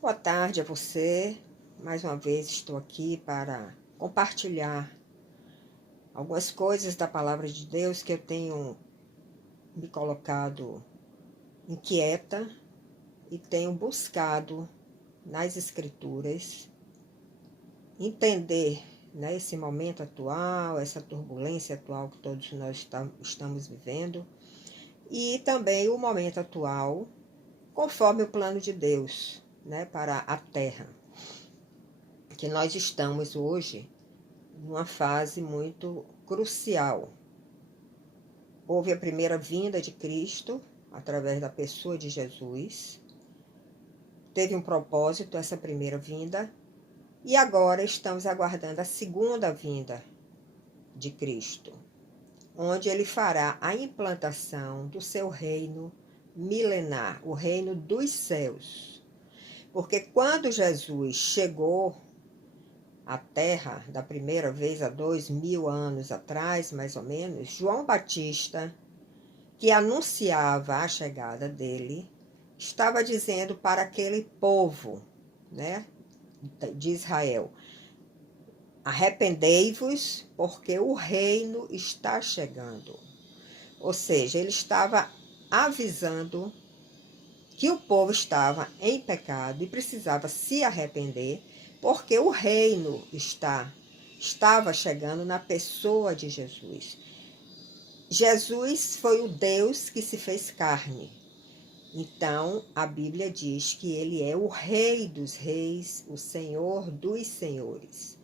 Boa tarde a você. Mais uma vez estou aqui para compartilhar algumas coisas da palavra de Deus que eu tenho me colocado inquieta e tenho buscado nas Escrituras entender, né, esse momento atual, essa turbulência atual que todos nós estamos vivendo e também o momento atual conforme o plano de Deus, né, para a Terra. Que nós estamos hoje numa fase muito crucial. Houve a primeira vinda de Cristo, através da pessoa de Jesus. Teve um propósito essa primeira vinda. E agora estamos aguardando a segunda vinda de Cristo, onde ele fará a implantação do seu reino milenar, o reino dos céus. Porque quando Jesus chegou a terra da primeira vez há 2000 anos atrás, mais ou menos, João Batista, que anunciava a chegada dele, estava dizendo para aquele povo, né, de Israel: arrependei-vos, porque o reino está chegando. Ou seja, ele estava avisando que o povo estava em pecado e precisava se arrepender, porque o reino estava chegando na pessoa de Jesus. Jesus foi o Deus que se fez carne. Então, a Bíblia diz que ele é o Rei dos reis, o Senhor dos senhores.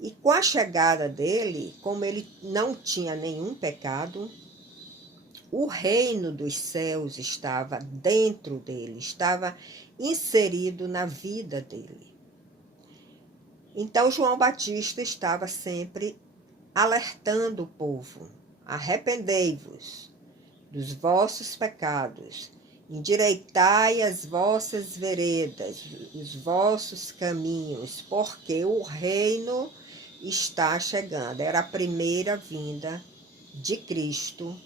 E com a chegada dele, como ele não tinha nenhum pecado, o reino dos céus estava dentro dele, estava inserido na vida dele. Então, João Batista estava sempre alertando o povo: arrependei-vos dos vossos pecados, endireitai as vossas veredas, os vossos caminhos, porque o reino está chegando. Era a primeira vinda de Cristo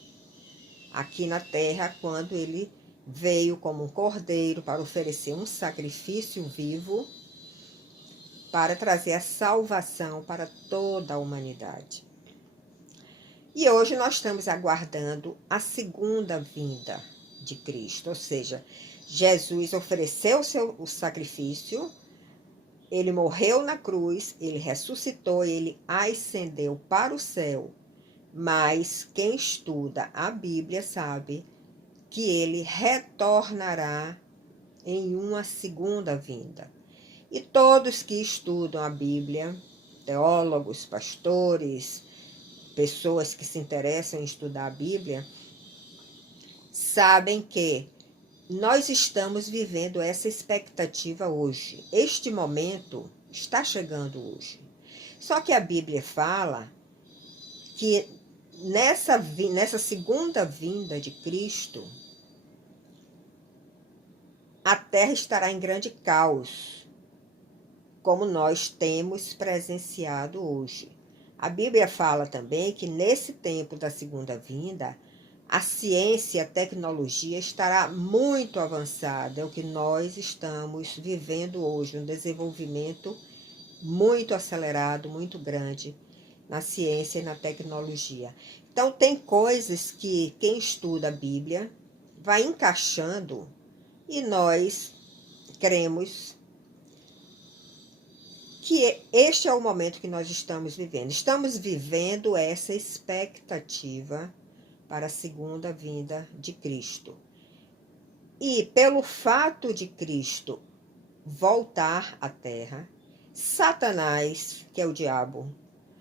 aqui na terra, quando ele veio como um cordeiro para oferecer um sacrifício vivo para trazer a salvação para toda a humanidade. E hoje nós estamos aguardando a segunda vinda de Cristo, ou seja, Jesus ofereceu o sacrifício, ele morreu na cruz, ele ressuscitou, ele ascendeu para o céu, mas quem estuda a Bíblia sabe que ele retornará em uma segunda vinda. E todos que estudam a Bíblia, teólogos, pastores, pessoas que se interessam em estudar a Bíblia, sabem que nós estamos vivendo essa expectativa hoje. Este momento está chegando hoje. Só que a Bíblia fala que nessa segunda vinda de Cristo, a terra estará em grande caos, como nós temos presenciado hoje. A Bíblia fala também que nesse tempo da segunda vinda, a ciência e a tecnologia estará muito avançada, é o que nós estamos vivendo hoje, um desenvolvimento muito acelerado, muito grande na ciência e na tecnologia. Então, tem coisas que quem estuda a Bíblia vai encaixando e nós cremos que este é o momento que nós estamos vivendo. Estamos vivendo essa expectativa para a segunda vinda de Cristo. E pelo fato de Cristo voltar à terra, Satanás, que é o diabo,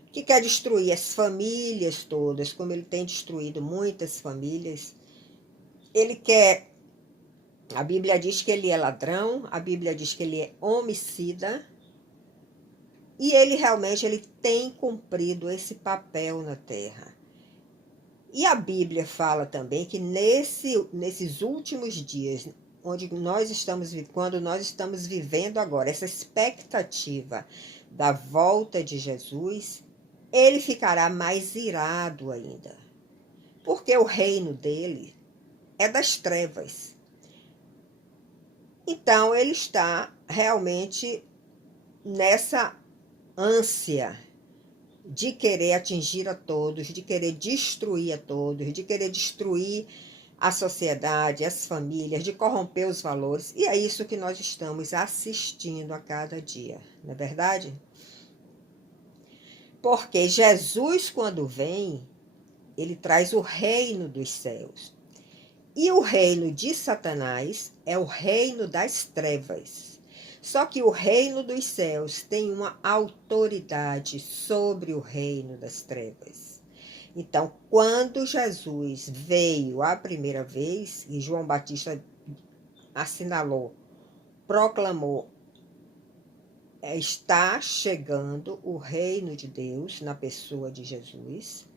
que quer destruir as famílias todas, como ele tem destruído muitas famílias, ele quer... A Bíblia diz que ele é ladrão, a Bíblia diz que ele é homicida, e ele realmente tem cumprido esse papel na terra. E a Bíblia fala também que nesses últimos dias, quando nós estamos vivendo agora, essa expectativa da volta de Jesus, ele ficará mais irado ainda. Porque o reino dele é das trevas. Então, ele está realmente nessa ânsia de querer atingir a todos, de querer destruir a todos, de querer destruir a sociedade, as famílias, de corromper os valores. E é isso que nós estamos assistindo a cada dia, não é verdade? Porque Jesus, quando vem, ele traz o reino dos céus. E o reino de Satanás é o reino das trevas. Só que o reino dos céus tem uma autoridade sobre o reino das trevas. Então, quando Jesus veio a primeira vez, e João Batista assinalou, proclamou, está chegando o reino de Deus na pessoa de Jesus,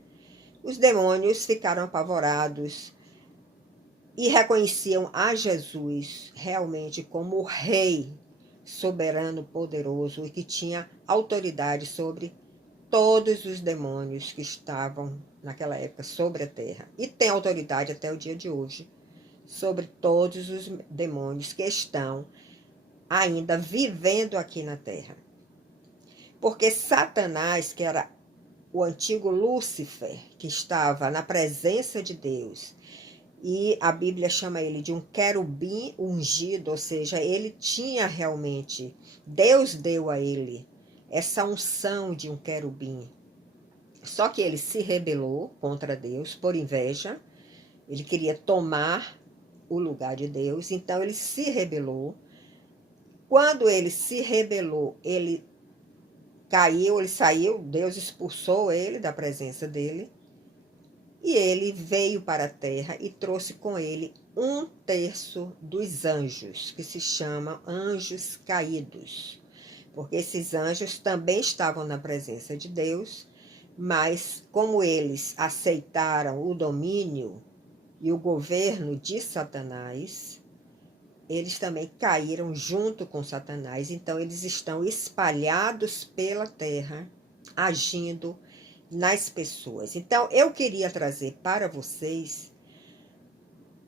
os demônios ficaram apavorados e reconheciam a Jesus realmente como o rei soberano, poderoso e que tinha autoridade sobre todos os demônios que estavam naquela época sobre a terra. E tem autoridade até o dia de hoje sobre todos os demônios que estão ainda vivendo aqui na terra. Porque Satanás, que era o antigo Lúcifer, que estava na presença de Deus, e a Bíblia chama ele de um querubim ungido, ou seja, ele tinha realmente, Deus deu a ele essa unção de um querubim. Só que ele se rebelou contra Deus por inveja, ele queria tomar o lugar de Deus, então ele se rebelou. Quando ele se rebelou, ele caiu, ele saiu, Deus expulsou ele da presença dele. E ele veio para a terra e trouxe com ele 1/3 dos anjos, que se chamam anjos caídos. Porque esses anjos também estavam na presença de Deus, mas como eles aceitaram o domínio e o governo de Satanás, eles também caíram junto com Satanás. Então eles estão espalhados pela terra, agindo nas pessoas. Então, eu queria trazer para vocês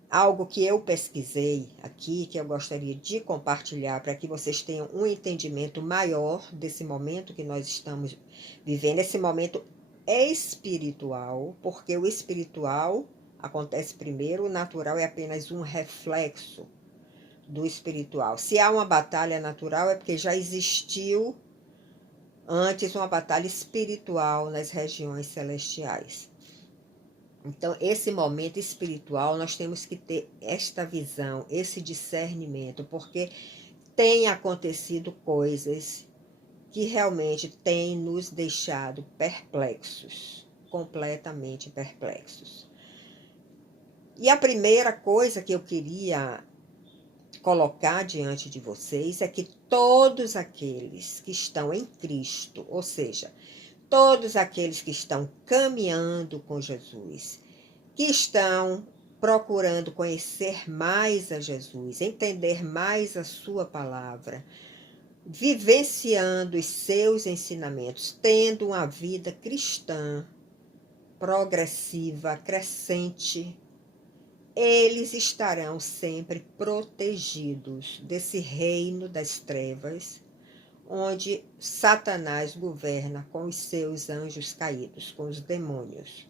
algo que eu pesquisei aqui, que eu gostaria de compartilhar para que vocês tenham um entendimento maior desse momento que nós estamos vivendo, esse momento espiritual, porque o espiritual acontece primeiro, o natural é apenas um reflexo do espiritual. Se há uma batalha natural, é porque já existiu antes uma batalha espiritual nas regiões celestiais. Então, esse momento espiritual, nós temos que ter esta visão, esse discernimento, porque tem acontecido coisas que realmente têm nos deixado perplexos, completamente perplexos. E a primeira coisa que eu queria colocar diante de vocês é que todos aqueles que estão em Cristo, ou seja, todos aqueles que estão caminhando com Jesus, que estão procurando conhecer mais a Jesus, entender mais a sua palavra, vivenciando os seus ensinamentos, tendo uma vida cristã, progressiva, crescente, eles estarão sempre protegidos desse reino das trevas, onde Satanás governa com os seus anjos caídos, com os demônios.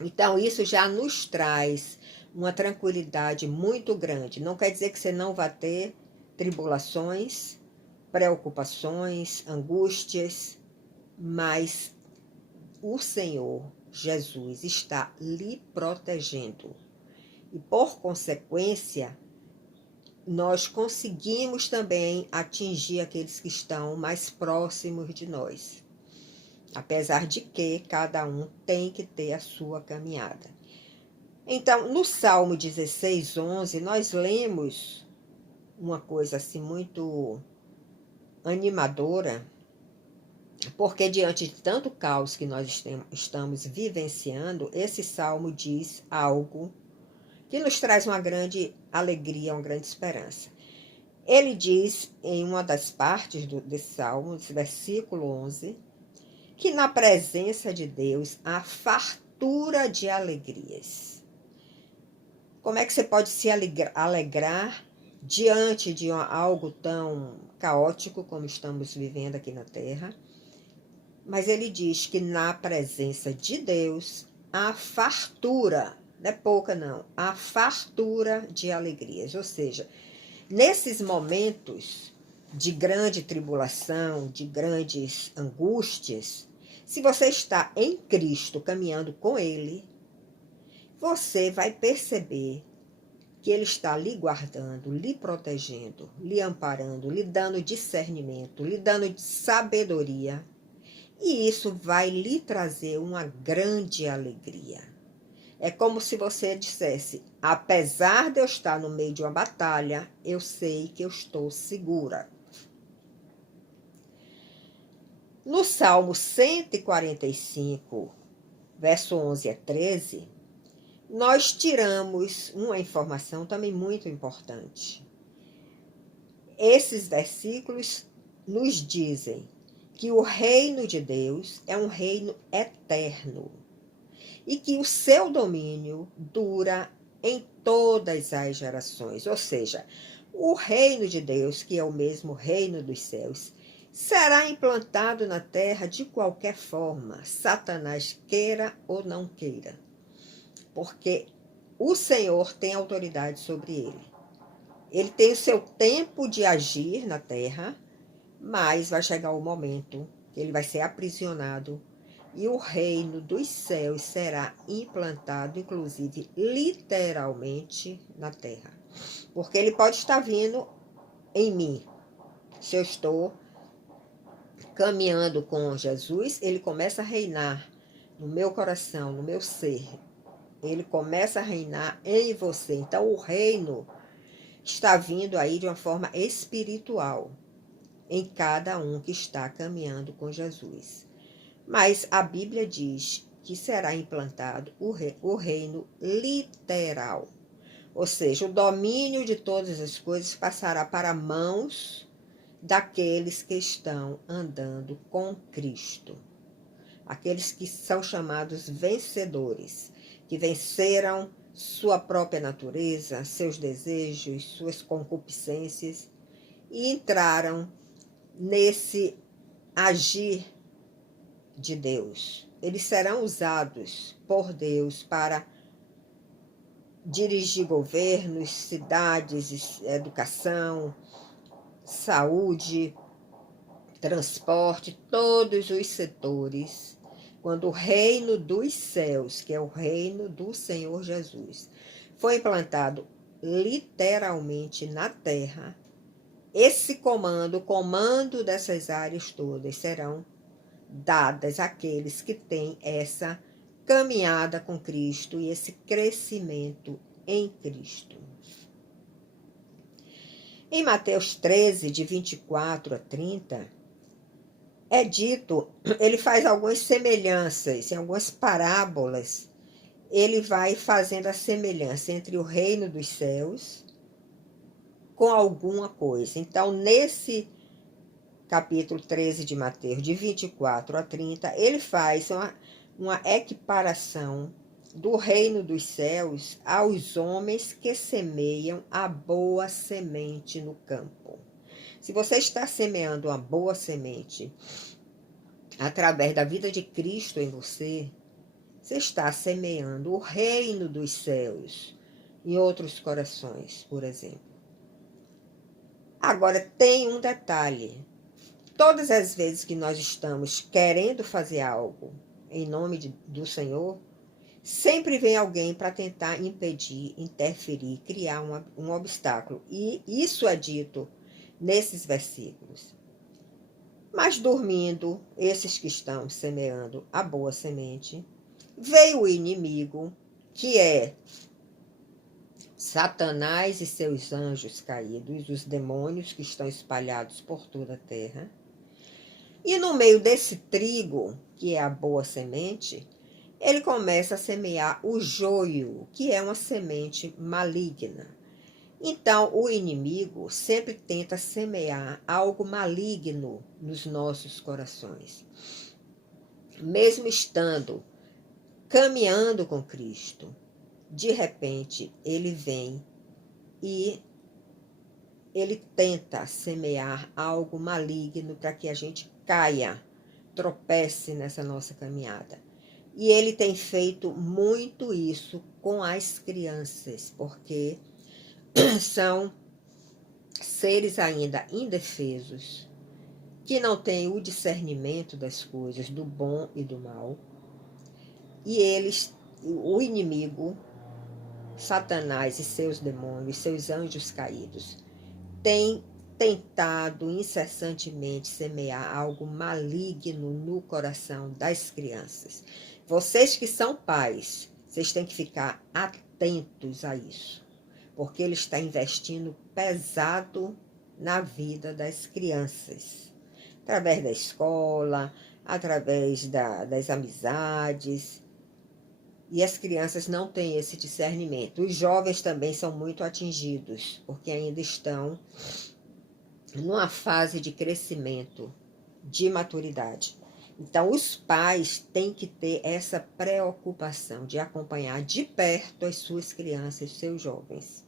Então, isso já nos traz uma tranquilidade muito grande. Não quer dizer que você não vai ter tribulações, preocupações, angústias, mas o Senhor Jesus está lhe protegendo. E, por consequência, nós conseguimos também atingir aqueles que estão mais próximos de nós. Apesar de que cada um tem que ter a sua caminhada. Então, no Salmo 16:11, nós lemos uma coisa assim muito animadora, porque diante de tanto caos que nós estamos vivenciando, esse salmo diz algo que nos traz uma grande alegria, uma grande esperança. Ele diz, em uma das partes desse salmo, versículo 11, que na presença de Deus há fartura de alegrias. Como é que você pode se alegrar diante de algo tão caótico como estamos vivendo aqui na Terra. Mas ele diz que na presença de Deus há fartura, não é pouca não, há fartura de alegrias. Ou seja, nesses momentos de grande tribulação, de grandes angústias, se você está em Cristo caminhando com Ele, você vai perceber que Ele está lhe guardando, lhe protegendo, lhe amparando, lhe dando discernimento, lhe dando sabedoria. E isso vai lhe trazer uma grande alegria. É como se você dissesse: apesar de eu estar no meio de uma batalha, eu sei que eu estou segura. No Salmo 145, verso 11 a 13, nós tiramos uma informação também muito importante. Esses versículos nos dizem que o reino de Deus é um reino eterno e que o seu domínio dura em todas as gerações. Ou seja, o reino de Deus, que é o mesmo reino dos céus, será implantado na terra de qualquer forma, Satanás queira ou não queira, porque o Senhor tem autoridade sobre ele. Ele tem o seu tempo de agir na terra, mas vai chegar o momento que ele vai ser aprisionado e o reino dos céus será implantado, inclusive literalmente, na terra. Porque ele pode estar vindo em mim. Se eu estou caminhando com Jesus, ele começa a reinar no meu coração, no meu ser. Ele começa a reinar em você. Então o reino está vindo aí de uma forma espiritual em cada um que está caminhando com Jesus. Mas a Bíblia diz que será implantado o reino literal. Ou seja, o domínio de todas as coisas passará para mãos daqueles que estão andando com Cristo. Aqueles que são chamados vencedores, que venceram sua própria natureza, seus desejos, suas concupiscências e entraram nesse agir de Deus. Eles serão usados por Deus para dirigir governos, cidades, educação, saúde, transporte, todos os setores. Quando o reino dos céus, que é o reino do Senhor Jesus, foi implantado literalmente na terra, esse comando, o comando dessas áreas todas serão dadas àqueles que têm essa caminhada com Cristo e esse crescimento em Cristo. Em Mateus 13, de 24 a 30, é dito, ele faz algumas semelhanças, em algumas parábolas, ele vai fazendo a semelhança entre o reino dos céus com alguma coisa. Então, nesse capítulo 13 de Mateus, de 24 a 30, ele faz uma equiparação do reino dos céus aos homens que semeiam a boa semente no campo. Se você está semeando uma boa semente através da vida de Cristo em você, você está semeando o reino dos céus em outros corações, por exemplo. Agora, tem um detalhe. Todas as vezes que nós estamos querendo fazer algo em nome do Senhor, sempre vem alguém para tentar impedir, interferir, criar um obstáculo. E isso é dito nesses versículos. Mas dormindo, esses que estão semeando a boa semente, veio o inimigo, que é Satanás e seus anjos caídos, os demônios que estão espalhados por toda a terra. E no meio desse trigo, que é a boa semente, ele começa a semear o joio, que é uma semente maligna. Então, o inimigo sempre tenta semear algo maligno nos nossos corações. Mesmo estando caminhando com Cristo, de repente ele vem e ele tenta semear algo maligno para que a gente caia, tropece nessa nossa caminhada. E ele tem feito muito isso com as crianças, porque são seres ainda indefesos, que não têm o discernimento das coisas, do bom e do mal. E o inimigo, Satanás e seus demônios, seus anjos caídos, tem tentado incessantemente semear algo maligno no coração das crianças. Vocês que são pais, vocês têm que ficar atentos a isso, porque ele está investindo pesado na vida das crianças, através da escola, através das amizades. E as crianças não têm esse discernimento. Os jovens também são muito atingidos, porque ainda estão numa fase de crescimento, de maturidade. Então, os pais têm que ter essa preocupação de acompanhar de perto as suas crianças, seus jovens.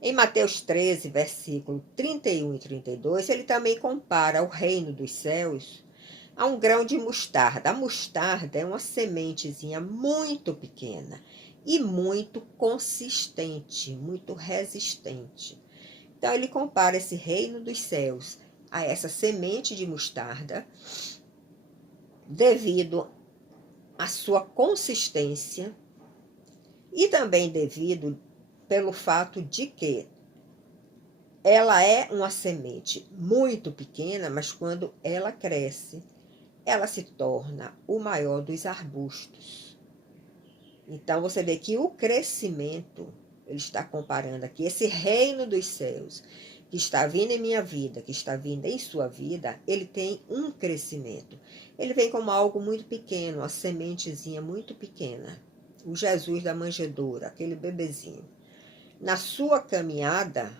Em Mateus 13, versículo 31 e 32, ele também compara o reino dos céus a um grão de mostarda. A mostarda é uma sementezinha muito pequena e muito consistente, muito resistente. Então, ele compara esse reino dos céus a essa semente de mostarda, devido à sua consistência e também devido pelo fato de que ela é uma semente muito pequena, mas quando ela cresce, ela se torna o maior dos arbustos. Então, você vê que o crescimento, ele está comparando aqui, esse reino dos céus, que está vindo em minha vida, que está vindo em sua vida, ele tem um crescimento. Ele vem como algo muito pequeno, uma sementezinha muito pequena. O Jesus da manjedoura, aquele bebezinho. Na sua caminhada,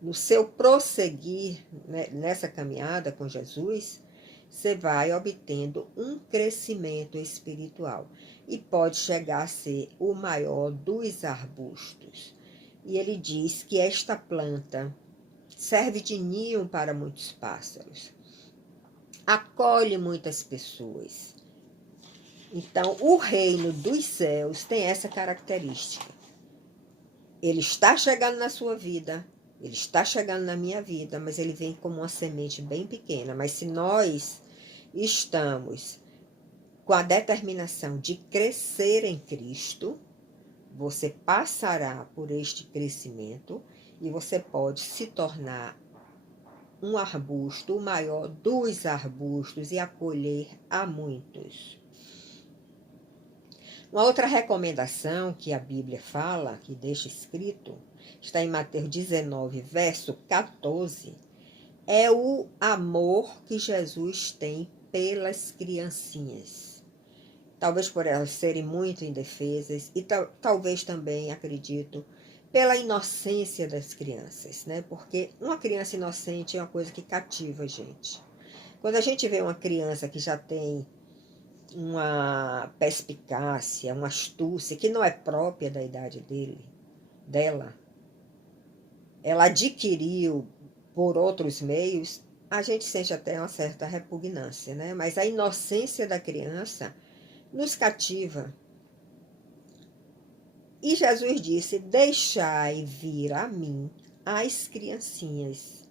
no seu prosseguir, né, nessa caminhada com Jesus, você vai obtendo um crescimento espiritual e pode chegar a ser o maior dos arbustos. E ele diz que esta planta serve de ninho para muitos pássaros, acolhe muitas pessoas. Então, o reino dos céus tem essa característica. Ele está chegando na sua vida, ele está chegando na minha vida, mas ele vem como uma semente bem pequena. Mas se nós estamos com a determinação de crescer em Cristo, você passará por este crescimento e você pode se tornar um arbusto, o maior dos arbustos, e acolher a muitos. Uma outra recomendação que a Bíblia fala, que deixa escrito, está em Mateus 19, verso 14, é o amor que Jesus tem pelas criancinhas. Talvez por elas serem muito indefesas e talvez também, acredito, pela inocência das crianças, né? Porque uma criança inocente é uma coisa que cativa a gente. Quando a gente vê uma criança que já tem uma perspicácia, uma astúcia que não é própria da idade dela, ela adquiriu por outros meios, a gente sente até uma certa repugnância, né? Mas a inocência da criança nos cativa. E Jesus disse: deixai vir a mim as criancinhas,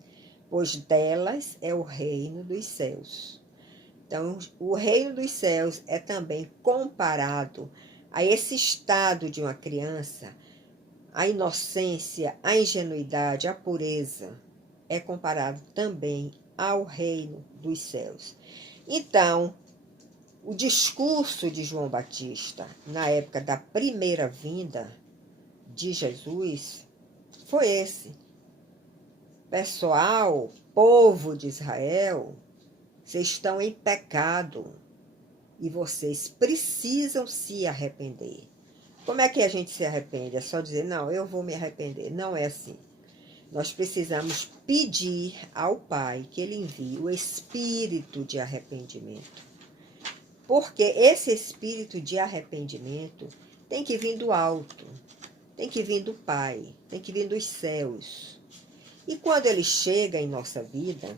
pois delas é o reino dos céus. Então, o reino dos céus é também comparado a esse estado de uma criança, a inocência, a ingenuidade, a pureza, é comparado também ao reino dos céus. Então, o discurso de João Batista, na época da primeira vinda de Jesus, foi esse. Pessoal, povo de Israel, vocês estão em pecado e vocês precisam se arrepender. Como é que a gente se arrepende? É só dizer, não, eu vou me arrepender. Não é assim. Nós precisamos pedir ao Pai que Ele envie o espírito de arrependimento. Porque esse espírito de arrependimento tem que vir do alto, tem que vir do Pai, tem que vir dos céus. E quando ele chega em nossa vida,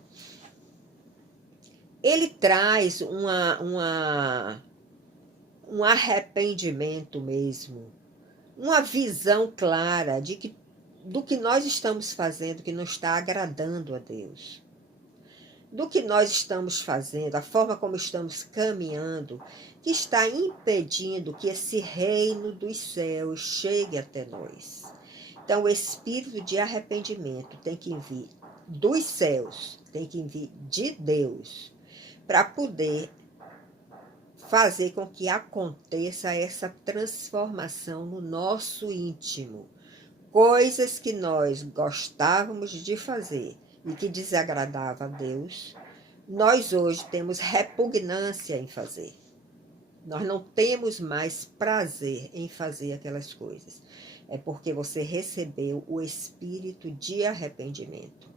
ele traz um arrependimento mesmo, uma visão clara do que nós estamos fazendo que não está agradando a Deus. Do que nós estamos fazendo, a forma como estamos caminhando, que está impedindo que esse reino dos céus chegue até nós. Então, o espírito de arrependimento tem que vir dos céus, tem que vir de Deus, para poder fazer com que aconteça essa transformação no nosso íntimo. Coisas que nós gostávamos de fazer e que desagradava a Deus, nós hoje temos repugnância em fazer. Nós não temos mais prazer em fazer aquelas coisas. É porque você recebeu o espírito de arrependimento.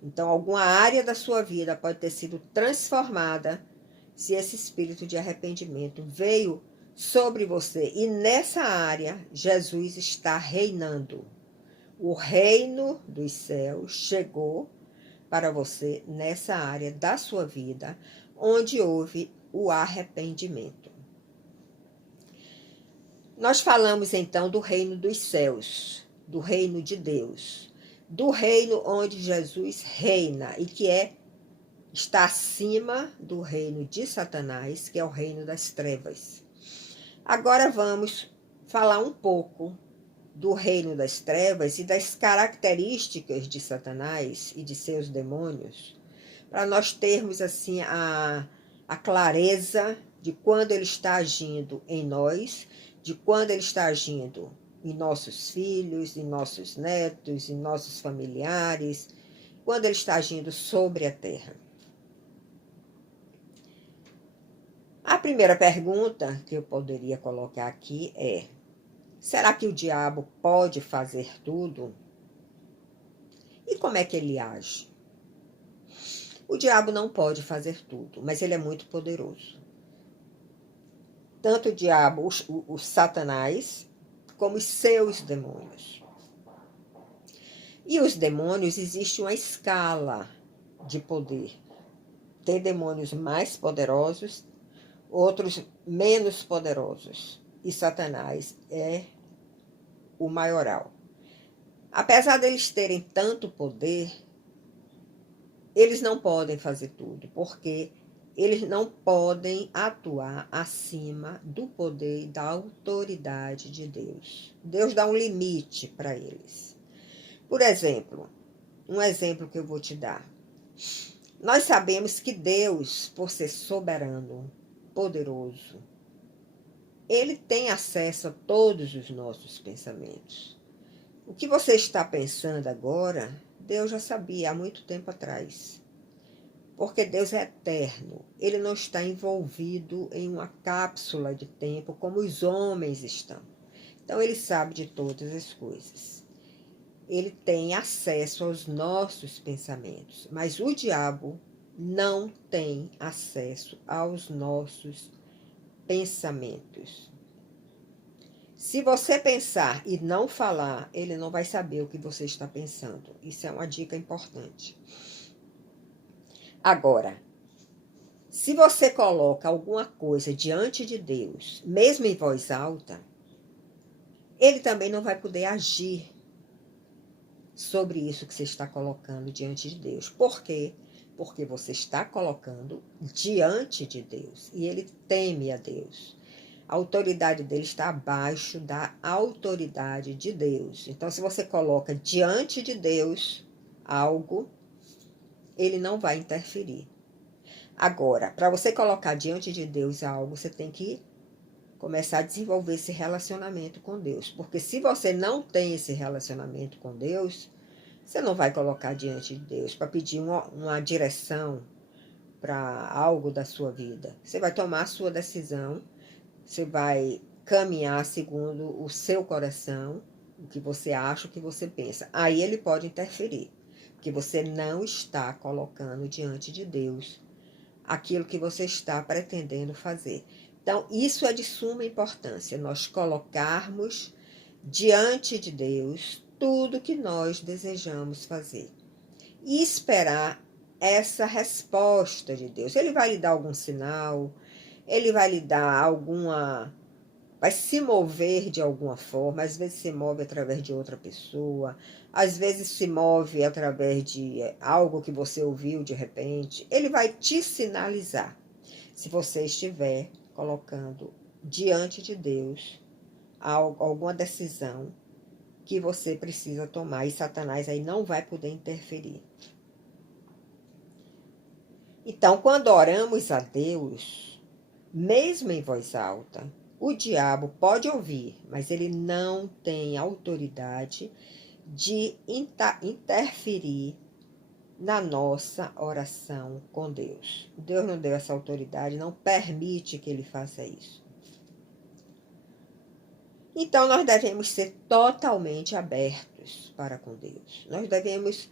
Então, alguma área da sua vida pode ter sido transformada se esse espírito de arrependimento veio sobre você. E nessa área, Jesus está reinando. O reino dos céus chegou para você nessa área da sua vida, onde houve o arrependimento. Nós falamos então do reino dos céus, do reino de Deus, do reino onde Jesus reina e que está acima do reino de Satanás, que é o reino das trevas. Agora vamos falar um pouco do reino das trevas e das características de Satanás e de seus demônios, para nós termos assim a clareza de quando ele está agindo em nós, de quando ele está agindo em nossos filhos, em nossos netos, em nossos familiares, quando ele está agindo sobre a terra. A primeira pergunta que eu poderia colocar aqui é: será que o diabo pode fazer tudo? E como é que ele age? O diabo não pode fazer tudo, mas ele é muito poderoso. Tanto o diabo, o Satanás, como os seus demônios. E os demônios, existe uma escala de poder. Tem demônios mais poderosos, outros menos poderosos. E Satanás é o maioral. Apesar deles terem tanto poder, eles não podem fazer tudo, porque eles não podem atuar acima do poder e da autoridade de Deus. Deus dá um limite para eles. Por exemplo, um exemplo que eu vou te dar. Nós sabemos que Deus, por ser soberano, poderoso, ele tem acesso a todos os nossos pensamentos. O que você está pensando agora, Deus já sabia há muito tempo atrás. Porque Deus é eterno. Ele não está envolvido em uma cápsula de tempo como os homens estão. Então, ele sabe de todas as coisas. Ele tem acesso aos nossos pensamentos. Mas o diabo não tem acesso aos nossos pensamentos. Se você pensar e não falar, ele não vai saber o que você está pensando. Isso é uma dica importante. Agora, se você coloca alguma coisa diante de Deus, mesmo em voz alta, ele também não vai poder agir sobre isso que você está colocando diante de Deus. Por quê? Porque você está colocando diante de Deus e ele teme a Deus. A autoridade dele está abaixo da autoridade de Deus. Então, se você coloca diante de Deus algo, ele não vai interferir. Agora, para você colocar diante de Deus algo, você tem que começar a desenvolver esse relacionamento com Deus. Porque se você não tem esse relacionamento com Deus, você não vai colocar diante de Deus para pedir uma direção para algo da sua vida. Você vai tomar a sua decisão, você vai caminhar segundo o seu coração, o que você acha, o que você pensa. Aí ele pode interferir, porque você não está colocando diante de Deus aquilo que você está pretendendo fazer. Então, isso é de suma importância, nós colocarmos diante de Deus tudo que nós desejamos fazer. e esperar essa resposta de Deus. Ele vai lhe dar algum sinal, ele vai lhe dar alguma... vai se mover de alguma forma, às vezes se move através de outra pessoa, às vezes se move através de algo que você ouviu de repente. Ele vai te sinalizar, se você estiver colocando diante de Deus alguma decisão que você precisa tomar, e Satanás aí não vai poder interferir. Então, quando oramos a Deus, mesmo em voz alta, o diabo pode ouvir, mas ele não tem autoridade de interferir na nossa oração com Deus. Deus não deu essa autoridade, não permite que ele faça isso. Então, nós devemos ser totalmente abertos para com Deus. Nós devemos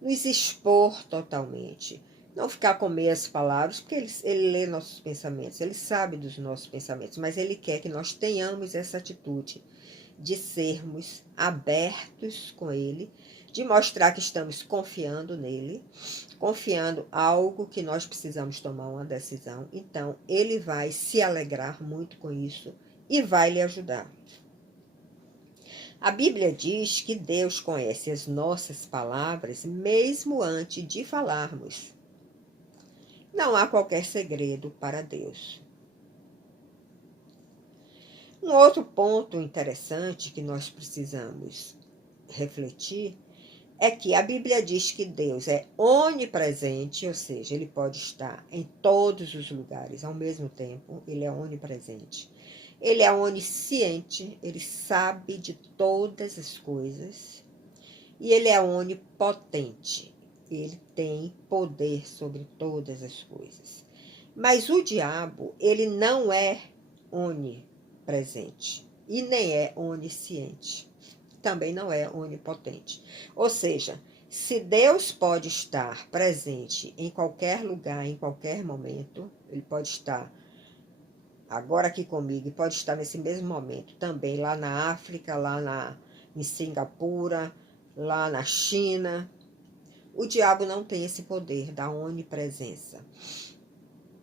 nos expor totalmente. Não ficar com meias palavras, porque ele lê nossos pensamentos, ele sabe dos nossos pensamentos, mas ele quer que nós tenhamos essa atitude de sermos abertos com ele, de mostrar que estamos confiando nele, confiando algo que nós precisamos tomar uma decisão. Então, ele vai se alegrar muito com isso e vai lhe ajudar. A Bíblia diz que Deus conhece as nossas palavras mesmo antes de falarmos. Não há qualquer segredo para Deus. Um outro ponto interessante que nós precisamos refletir é que a Bíblia diz que Deus é onipresente, ou seja, ele pode estar em todos os lugares ao mesmo tempo, ele é onipresente. Ele é onisciente, ele sabe de todas as coisas, e ele é onipotente, ele tem poder sobre todas as coisas. Mas o diabo, ele não é onipresente e nem é onisciente, também não é onipotente. Ou seja, se Deus pode estar presente em qualquer lugar, em qualquer momento, ele pode estar agora aqui comigo, e pode estar nesse mesmo momento também lá na África, em Singapura, lá na China. O diabo não tem esse poder da onipresença.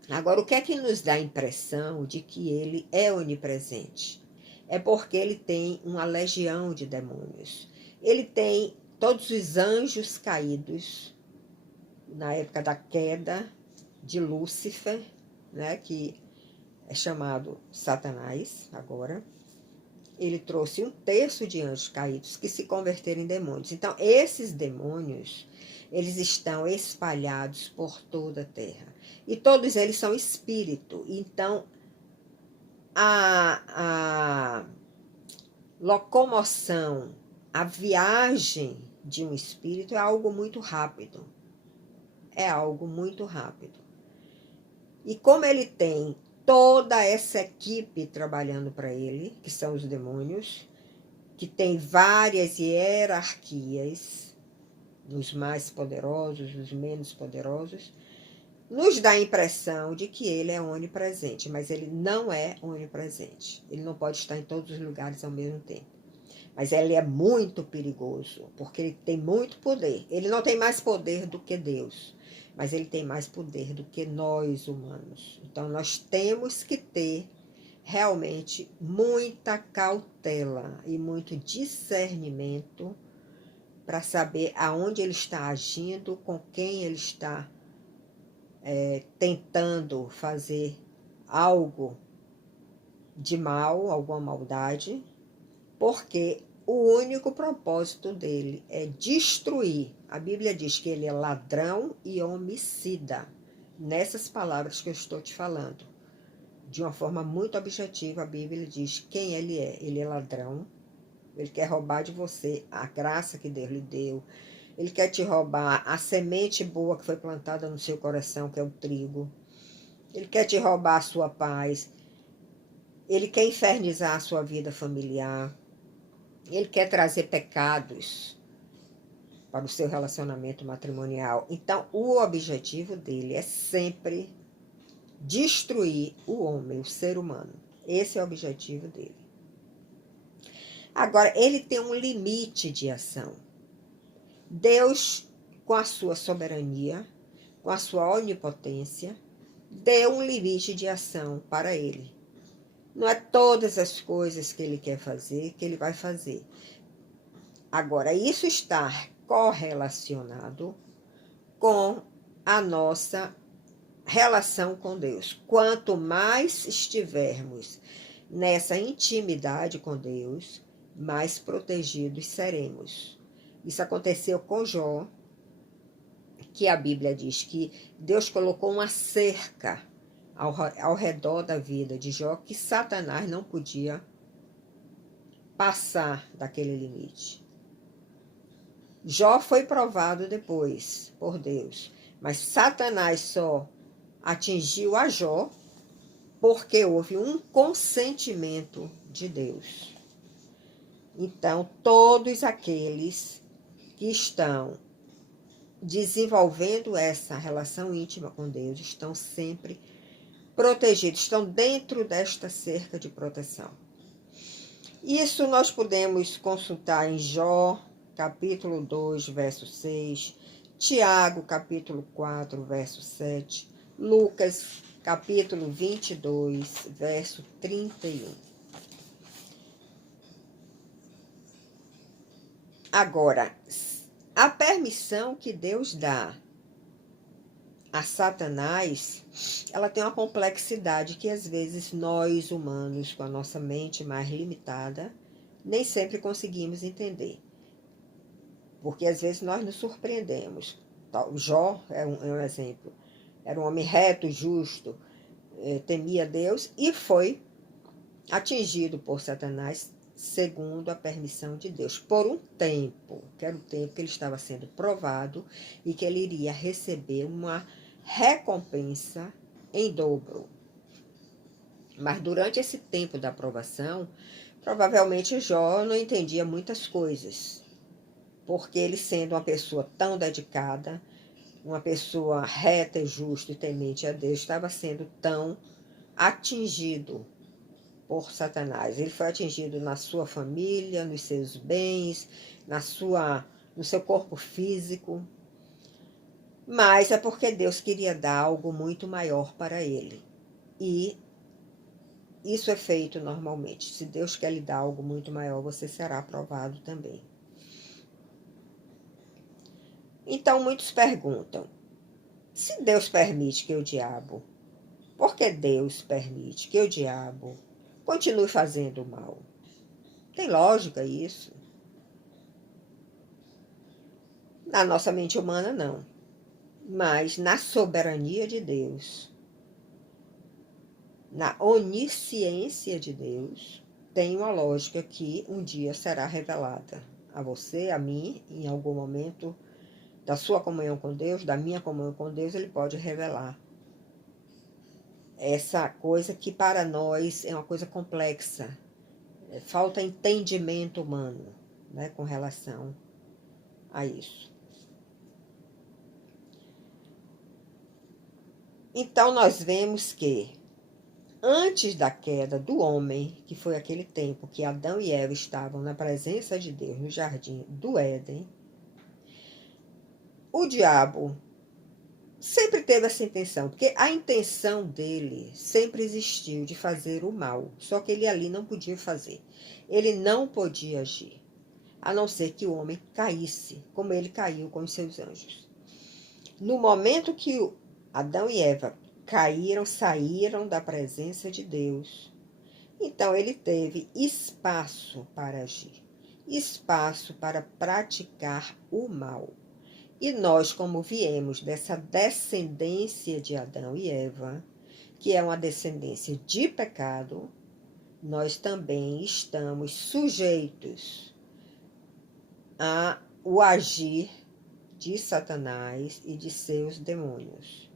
Agora, o que é que nos dá a impressão de que ele é onipresente? É porque ele tem uma legião de demônios. Ele tem todos os anjos caídos na época da queda de Lúcifer, né, que é chamado Satanás agora. Ele trouxe 1/3 de anjos caídos que se converteram em demônios. Então, esses demônios, eles estão espalhados por toda a terra. E todos eles são espírito. Então, a locomoção, a viagem de um espírito é algo muito rápido. É algo muito rápido. E como ele tem toda essa equipe trabalhando para ele, que são os demônios, que tem várias hierarquias, os mais poderosos, os menos poderosos, nos dá a impressão de que ele é onipresente, mas ele não é onipresente. Ele não pode estar em todos os lugares ao mesmo tempo. Mas ele é muito perigoso, porque ele tem muito poder. Ele não tem mais poder do que Deus, mas ele tem mais poder do que nós humanos. Então, nós temos que ter realmente muita cautela e muito discernimento para saber aonde ele está agindo, com quem ele está tentando fazer algo de mal, alguma maldade, porque o único propósito dele é destruir. A Bíblia diz que ele é ladrão e homicida. Nessas palavras que eu estou te falando. De uma forma muito objetiva, a Bíblia diz quem ele é. Ele é ladrão. Ele quer roubar de você a graça que Deus lhe deu. Ele quer te roubar a semente boa que foi plantada no seu coração, que é o trigo. Ele quer te roubar a sua paz. Ele quer infernizar a sua vida familiar. Ele quer trazer pecados para o seu relacionamento matrimonial. Então, o objetivo dele é sempre destruir o homem, o ser humano. Esse é o objetivo dele. Agora, ele tem um limite de ação. Deus, com a sua soberania, com a sua onipotência, deu um limite de ação para ele. Não é todas as coisas que ele quer fazer que ele vai fazer. Agora, isso está correlacionado com a nossa relação com Deus. Quanto mais estivermos nessa intimidade com Deus, mais protegidos seremos. Isso aconteceu com Jó, que a Bíblia diz que Deus colocou uma cerca ao redor da vida de Jó, que Satanás não podia passar daquele limite. Jó foi provado depois por Deus, mas Satanás só atingiu a Jó porque houve um consentimento de Deus. Então, todos aqueles que estão desenvolvendo essa relação íntima com Deus estão sempre protegidos, estão dentro desta cerca de proteção. Isso nós podemos consultar em Jó, capítulo 2, verso 6, Tiago, capítulo 4, verso 7, Lucas, capítulo 22, verso 31. Agora, a permissão que Deus dá a Satanás, ela tem uma complexidade que às vezes nós humanos, com a nossa mente mais limitada, nem sempre conseguimos entender. Porque às vezes nós nos surpreendemos. Jó é um exemplo. Era um homem reto, justo, temia Deus e foi atingido por Satanás segundo a permissão de Deus, por um tempo, que era o tempo que ele estava sendo provado e que ele iria receber uma recompensa em dobro. Mas durante esse tempo da provação, provavelmente Jó não entendia muitas coisas, porque ele, sendo uma pessoa tão dedicada, uma pessoa reta, justa e temente a Deus, estava sendo tão atingido por Satanás. Ele foi atingido na sua família, nos seus bens, no seu corpo físico. Mas é porque Deus queria dar algo muito maior para ele. E isso é feito normalmente. Se Deus quer lhe dar algo muito maior, você será aprovado também. Então, muitos perguntam, se Deus permite que o diabo, por que Deus permite que o diabo continue fazendo o mal? Tem lógica isso? Na nossa mente humana, não. Mas na soberania de Deus, na onisciência de Deus, tem uma lógica que um dia será revelada a você, a mim, em algum momento da sua comunhão com Deus, da minha comunhão com Deus, ele pode revelar essa coisa que para nós é uma coisa complexa. Falta entendimento humano, né, com relação a isso. Então, nós vemos que, antes da queda do homem, que foi aquele tempo que Adão e Eva estavam na presença de Deus no jardim do Éden, o diabo sempre teve essa intenção, porque a intenção dele sempre existiu de fazer o mal, só que ele ali não podia fazer. Ele não podia agir, a não ser que o homem caísse, como ele caiu com os seus anjos. No momento que Adão e Eva caíram, saíram da presença de Deus, então ele teve espaço para agir, espaço para praticar o mal. E nós, como viemos dessa descendência de Adão e Eva, que é uma descendência de pecado, nós também estamos sujeitos ao agir de Satanás e de seus demônios.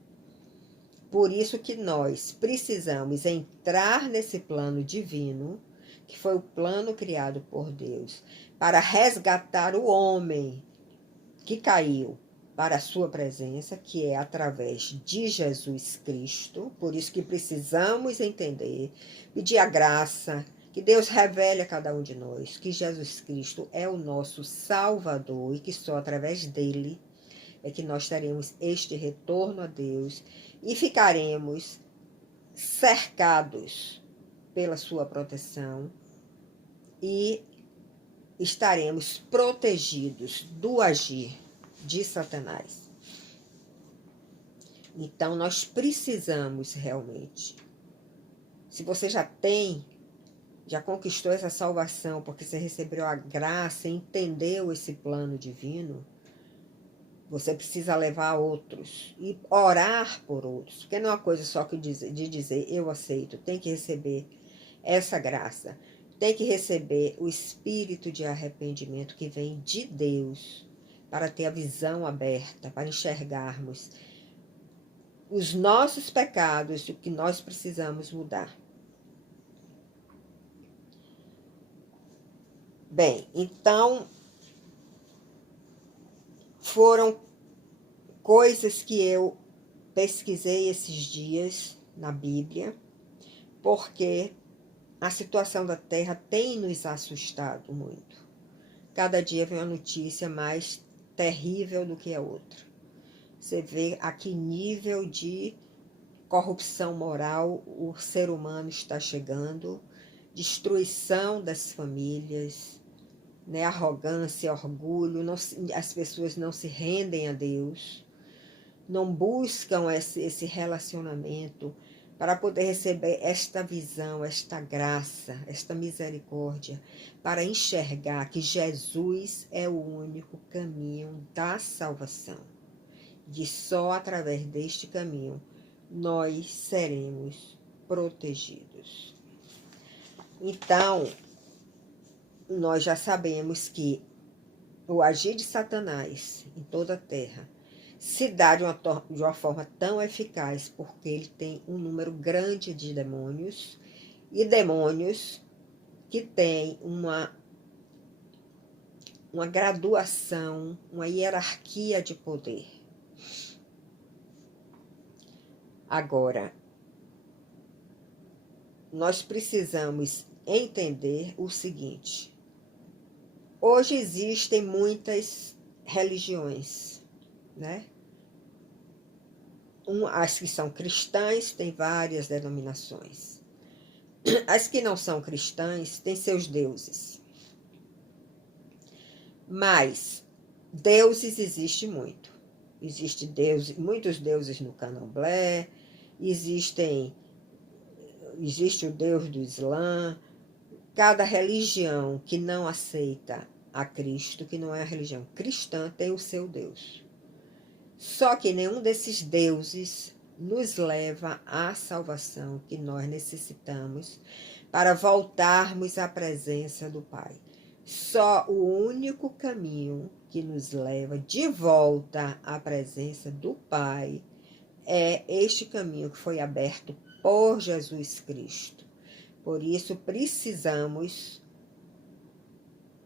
Por isso que nós precisamos entrar nesse plano divino, que foi o plano criado por Deus, para resgatar o homem que caiu para a sua presença, que é através de Jesus Cristo. Por isso que precisamos entender, pedir a graça, que Deus revele a cada um de nós que Jesus Cristo é o nosso Salvador e que só através dele é que nós teremos este retorno a Deus e ficaremos cercados pela sua proteção e estaremos protegidos do agir de Satanás. Então, nós precisamos realmente. Se você já conquistou essa salvação, porque você recebeu a graça, entendeu esse plano divino, você precisa levar outros e orar por outros. Porque não é uma coisa só de dizer eu aceito, tem que receber essa graça. Tem que receber o espírito de arrependimento que vem de Deus, para ter a visão aberta, para enxergarmos os nossos pecados e o que nós precisamos mudar. Bem, então, foram coisas que eu pesquisei esses dias na Bíblia, porque a situação da Terra tem nos assustado muito. Cada dia vem uma notícia mais terrível do que a outra. Você vê a que nível de corrupção moral o ser humano está chegando, destruição das famílias, né? Arrogância, orgulho, as pessoas não se rendem a Deus, não buscam esse relacionamento para poder receber esta visão, esta graça, esta misericórdia, para enxergar que Jesus é o único caminho da salvação. E só através deste caminho nós seremos protegidos. Então, nós já sabemos que o agir de Satanás em toda a terra se dá de uma forma tão eficaz porque ele tem um número grande de demônios e demônios que têm uma graduação, uma hierarquia de poder. Agora, nós precisamos entender o seguinte: hoje existem muitas religiões, né? As que são cristãs têm várias denominações. As que não são cristãs têm seus deuses. Mas deuses existe muito. Existe muitos deuses no Candomblé, existe o Deus do Islã. Cada religião que não aceita a Cristo, que não é a religião cristã, tem o seu Deus. Só que nenhum desses deuses nos leva à salvação que nós necessitamos para voltarmos à presença do Pai. Só o único caminho que nos leva de volta à presença do Pai é este caminho que foi aberto por Jesus Cristo. Por isso, precisamos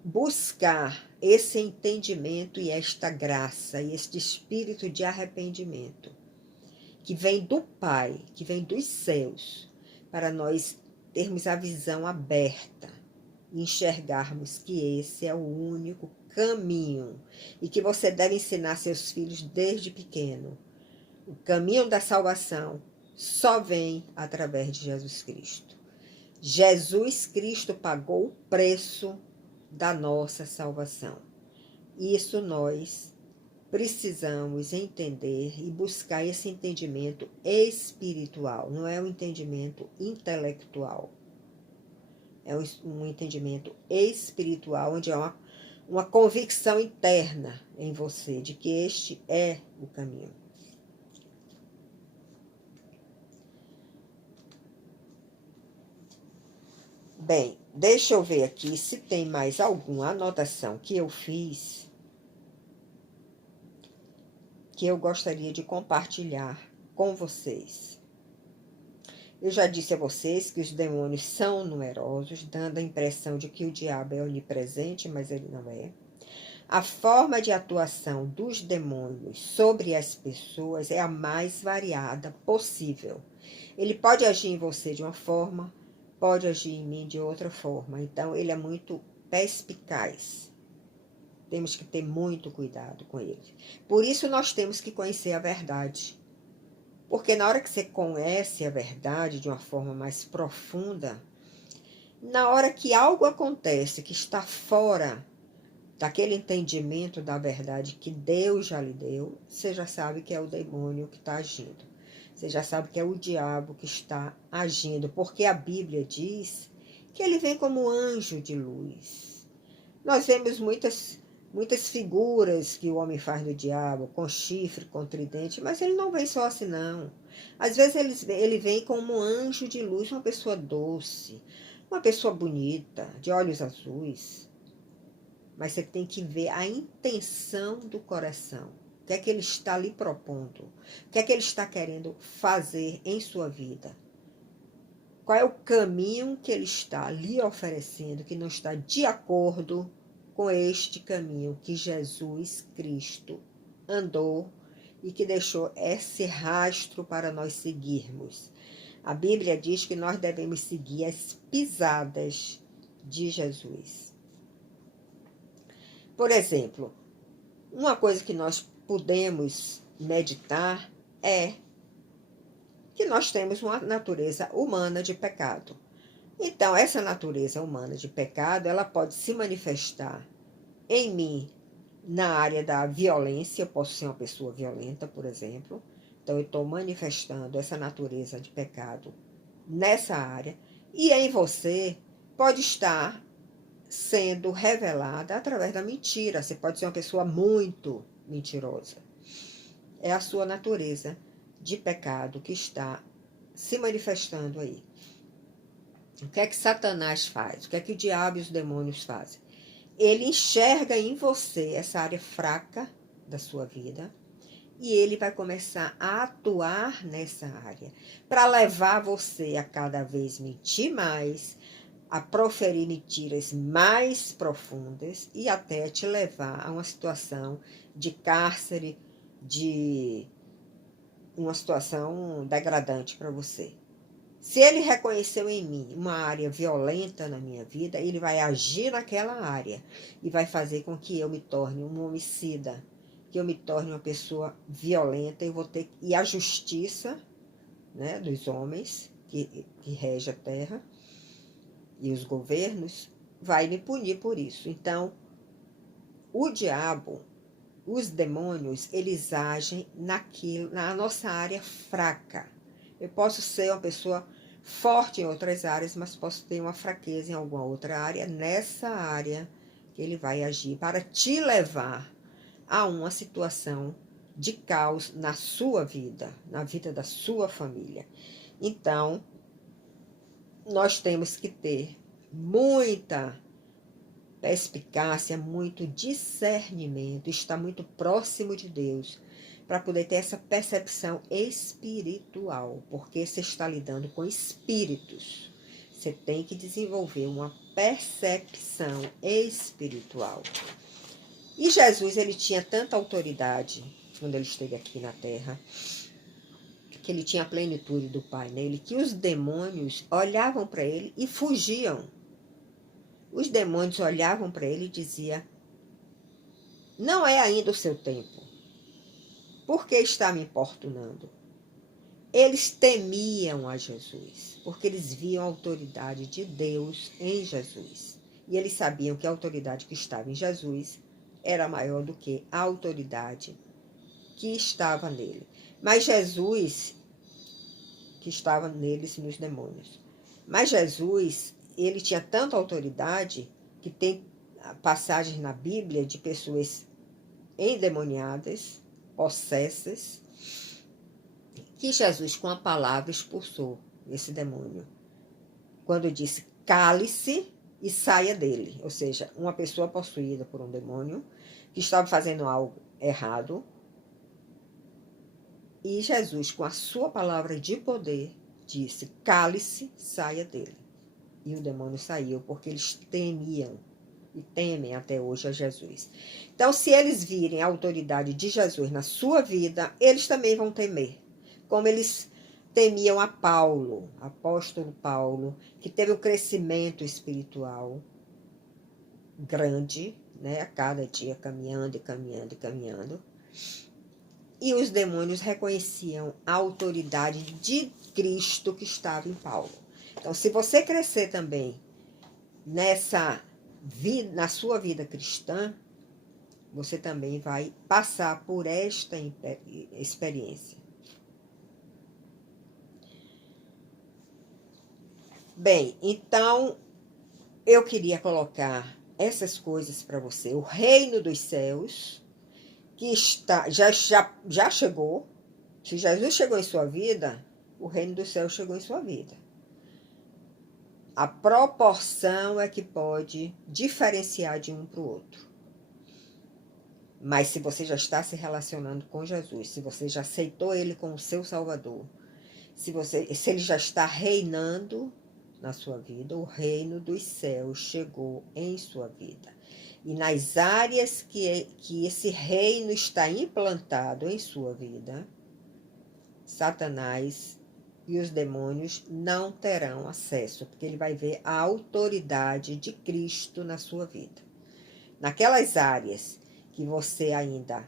buscar esse entendimento e esta graça e este espírito de arrependimento que vem do Pai, que vem dos céus, para nós termos a visão aberta e enxergarmos que esse é o único caminho e que você deve ensinar seus filhos desde pequeno. O caminho da salvação só vem através de Jesus Cristo. Jesus Cristo pagou o preço da nossa salvação. Isso nós precisamos entender e buscar esse entendimento espiritual, não é um entendimento intelectual. É um entendimento espiritual, onde há uma convicção interna em você de que este é o caminho. Bem, deixa eu ver aqui se tem mais alguma anotação que eu fiz que eu gostaria de compartilhar com vocês. Eu já disse a vocês que os demônios são numerosos, dando a impressão de que o diabo é onipresente, mas ele não é. A forma de atuação dos demônios sobre as pessoas é a mais variada possível. Ele pode agir em você de uma forma, pode agir em mim de outra forma. Então, ele é muito perspicaz. Temos que ter muito cuidado com ele. Por isso nós temos que conhecer a verdade. Porque na hora que você conhece a verdade de uma forma mais profunda, na hora que algo acontece que está fora daquele entendimento da verdade que Deus já lhe deu, você já sabe que é o demônio que está agindo. Você já sabe que é o diabo que está agindo, porque a Bíblia diz que ele vem como anjo de luz. Nós vemos muitas figuras que o homem faz do diabo, com chifre, com tridente, mas ele não vem só assim, não. Às vezes ele vem como um anjo de luz, uma pessoa doce, uma pessoa bonita, de olhos azuis. Mas você tem que ver a intenção do coração. O que é que ele está lhe propondo? O que é que ele está querendo fazer em sua vida? Qual é o caminho que ele está lhe oferecendo que não está de acordo com este caminho que Jesus Cristo andou e que deixou esse rastro para nós seguirmos? A Bíblia diz que nós devemos seguir as pisadas de Jesus. Por exemplo, uma coisa que nós podemos meditar é que nós temos uma natureza humana de pecado. Então, essa natureza humana de pecado, ela pode se manifestar em mim na área da violência. Eu posso ser uma pessoa violenta, por exemplo. Então, eu estou manifestando essa natureza de pecado nessa área. E em você pode estar sendo revelada através da mentira. Você pode ser uma pessoa muito mentirosa. É a sua natureza de pecado que está se manifestando aí. O que é que Satanás faz? O que é que o diabo e os demônios fazem? Ele enxerga em você essa área fraca da sua vida e ele vai começar a atuar nessa área para levar você a cada vez mentir mais, a proferir mentiras mais profundas e até te levar a uma situação de cárcere, de uma situação degradante para você. Se ele reconheceu em mim uma área violenta na minha vida, ele vai agir naquela área e vai fazer com que eu me torne um homicida, que eu me torne uma pessoa violenta. Eu vou ter, e a justiça, né, dos homens que rege a terra e os governos vai me punir por isso. Então, o diabo, os demônios, eles agem na nossa área fraca. Eu posso ser uma pessoa forte em outras áreas, mas posso ter uma fraqueza em alguma outra área. Nessa área que ele vai agir para te levar a uma situação de caos na sua vida, na vida da sua família. Então, nós temos que ter muita perspicácia, muito discernimento, estar muito próximo de Deus, para poder ter essa percepção espiritual, porque você está lidando com espíritos. Você tem que desenvolver uma percepção espiritual. E Jesus, ele tinha tanta autoridade quando ele esteve aqui na Terra, que ele tinha a plenitude do Pai nele, que os demônios olhavam para ele e fugiam. Os demônios olhavam para ele e diziam: não é ainda o seu tempo. Por que está me importunando? Eles temiam a Jesus, porque eles viam a autoridade de Deus em Jesus. E eles sabiam que a autoridade que estava em Jesus era maior do que a autoridade que estava nele. Mas Jesus, que estava neles e nos demônios. Mas Jesus, ele tinha tanta autoridade que tem passagens na Bíblia de pessoas endemoniadas, possessas, que Jesus, com a palavra, expulsou esse demônio. Quando disse, cale-se e saia dele. Ou seja, uma pessoa possuída por um demônio, que estava fazendo algo errado. E Jesus, com a sua palavra de poder, disse, cale-se, saia dele. E o demônio saiu, porque eles temiam e temem até hoje a Jesus. Então, se eles virem a autoridade de Jesus na sua vida, eles também vão temer. Como eles temiam a Paulo, apóstolo Paulo, que teve um crescimento espiritual grande, né? A cada dia caminhando e caminhando e caminhando. E os demônios reconheciam a autoridade de Cristo que estava em Paulo. Então, se você crescer também nessa vida, na sua vida cristã, você também vai passar por esta experiência. Bem, então eu queria colocar essas coisas para você. O reino dos céus, que já chegou. Se Jesus chegou em sua vida, o reino dos céus chegou em sua vida. A proporção é que pode diferenciar de um para o outro. Mas se você já está se relacionando com Jesus, se você já aceitou Ele como seu Salvador, se ele já está reinando na sua vida, o reino dos céus chegou em sua vida. E nas áreas que esse reino está implantado em sua vida, Satanás e os demônios não terão acesso, porque ele vai ver a autoridade de Cristo na sua vida. Naquelas áreas que você ainda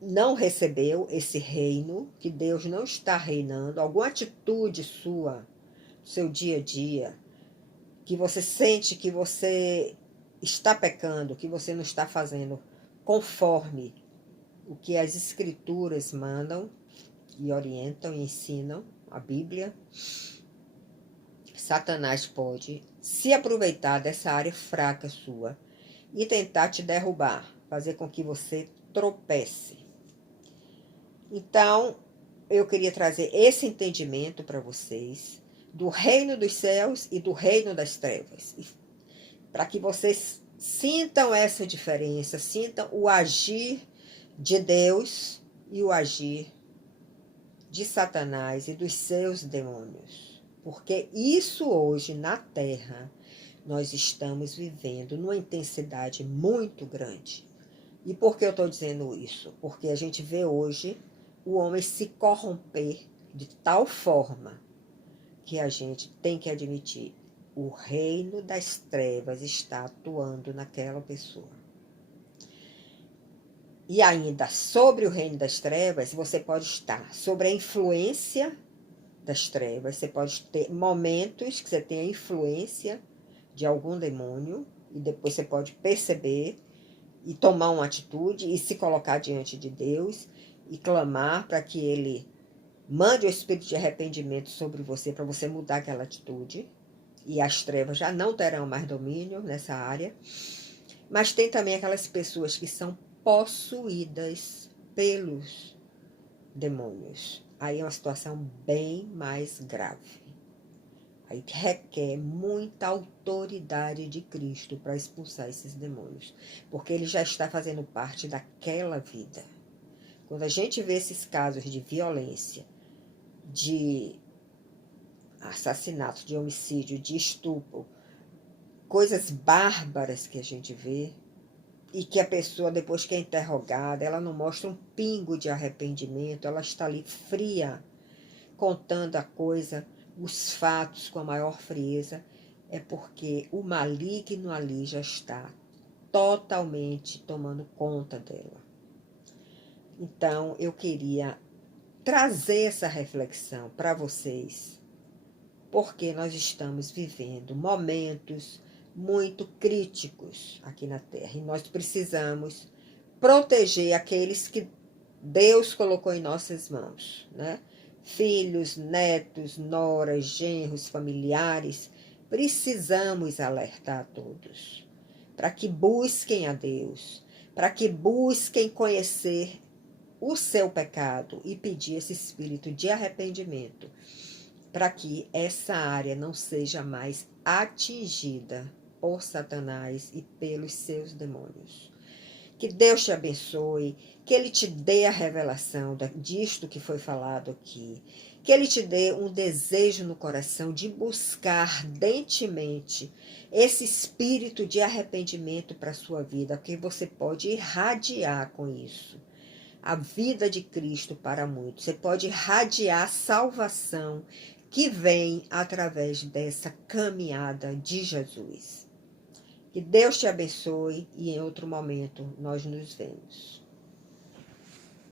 não recebeu esse reino, que Deus não está reinando, alguma atitude sua, seu dia a dia, que você sente que você está pecando, que você não está fazendo conforme o que as Escrituras mandam e orientam e ensinam, a Bíblia, Satanás pode se aproveitar dessa área fraca sua e tentar te derrubar, fazer com que você tropece. Então, eu queria trazer esse entendimento para vocês do reino dos céus e do reino das trevas, para que vocês sintam essa diferença, sintam o agir de Deus e o agir de Satanás e dos seus demônios. Porque isso hoje na Terra nós estamos vivendo numa intensidade muito grande. E por que eu estou dizendo isso? Porque a gente vê hoje o homem se corromper de tal forma que a gente tem que admitir, o reino das trevas está atuando naquela pessoa. E ainda sobre o reino das trevas, você pode estar sobre a influência das trevas, você pode ter momentos que você tem a influência de algum demônio, e depois você pode perceber e tomar uma atitude e se colocar diante de Deus e clamar para que Ele mande o espírito de arrependimento sobre você, para você mudar aquela atitude. E as trevas já não terão mais domínio nessa área. Mas tem também aquelas pessoas que são possuídas pelos demônios. Aí é uma situação bem mais grave. Aí requer muita autoridade de Cristo para expulsar esses demônios, porque ele já está fazendo parte daquela vida. Quando a gente vê esses casos de violência, de assassinato, de homicídio, de estupro, coisas bárbaras que a gente vê, e que a pessoa, depois que é interrogada, ela não mostra um pingo de arrependimento, ela está ali fria, contando a coisa, os fatos com a maior frieza, é porque o maligno ali já está totalmente tomando conta dela. Então, eu queria trazer essa reflexão para vocês, porque nós estamos vivendo momentos muito críticos aqui na Terra, e nós precisamos proteger aqueles que Deus colocou em nossas mãos, né? Filhos, netos, noras, genros, familiares, precisamos alertar a todos, para que busquem a Deus, para que busquem conhecer o seu pecado e pedir esse espírito de arrependimento, para que essa área não seja mais atingida por Satanás e pelos seus demônios. Que Deus te abençoe, que Ele te dê a revelação disto que foi falado aqui, que Ele te dê um desejo no coração de buscar ardentemente esse espírito de arrependimento para a sua vida, porque você pode irradiar com isso a vida de Cristo para muitos. Você pode irradiar a salvação que vem através dessa caminhada de Jesus. Que Deus te abençoe e em outro momento nós nos vemos.